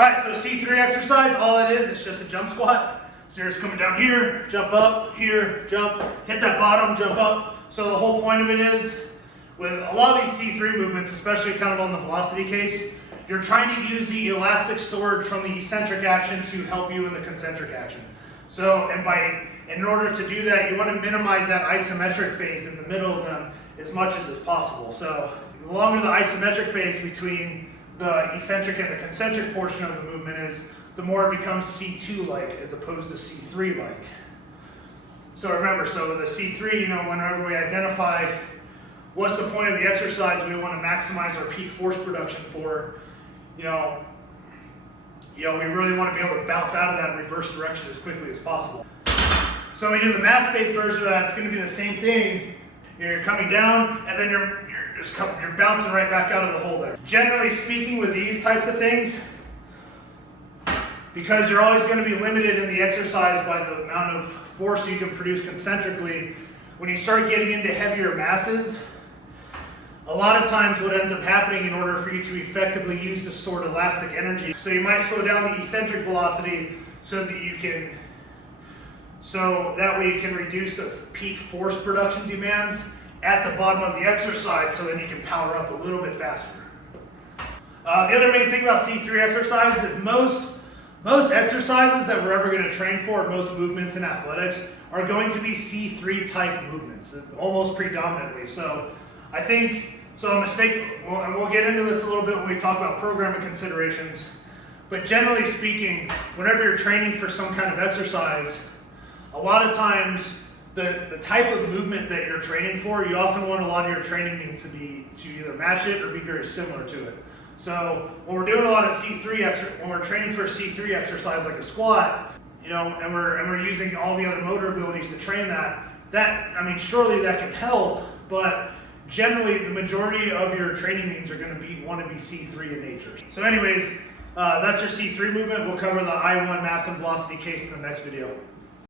Alright, so C3 exercise, all it is just a jump squat. So you're just coming down here, jump up, here, jump, hit that bottom, jump up. So the whole point of it is, with a lot of these C3 movements, especially kind of on the velocity case, you're trying to use the elastic storage from the eccentric action to help you in the concentric action. So, in order to do that, you want to minimize that isometric phase in the middle of them as much as is possible. So the longer the isometric phase between the eccentric and the concentric portion of the movement is, the more it becomes C2-like as opposed to C3-like. So remember, so with the C3, whenever we identify what's the point of the exercise we want to maximize our peak force production for, we really want to be able to bounce out of that reverse direction as quickly as possible. So when we do the mass-based version of that, it's going to be the same thing. You're coming down, and then you're bouncing right back out of the hole there. Generally speaking, with these types of things, because you're always going to be limited in the exercise by the amount of force you can produce concentrically, when you start getting into heavier masses, a lot of times what ends up happening in order for you to effectively use the stored elastic energy, so you might slow down the eccentric velocity so that way you can reduce the peak force production demands at the bottom of the exercise, so then you can power up a little bit faster. The other main thing about C3 exercise is most exercises that we're ever going to train for, most movements in athletics, are going to be C3 type movements, almost predominantly. So I think, a mistake, and we'll get into this a little bit when we talk about programming considerations, but generally speaking, whenever you're training for some kind of exercise, a lot of times the type of movement that you're training for, you often want a lot of your training means to either match it or be very similar to it. So when we're doing a lot of when we're training for a C3 exercise like a squat, and we're using all the other motor abilities to train surely that can help, but generally the majority of your training means are going to want to be C3 in nature. So anyways, that's your C3 movement. We'll cover the I1 mass and velocity case in the next video.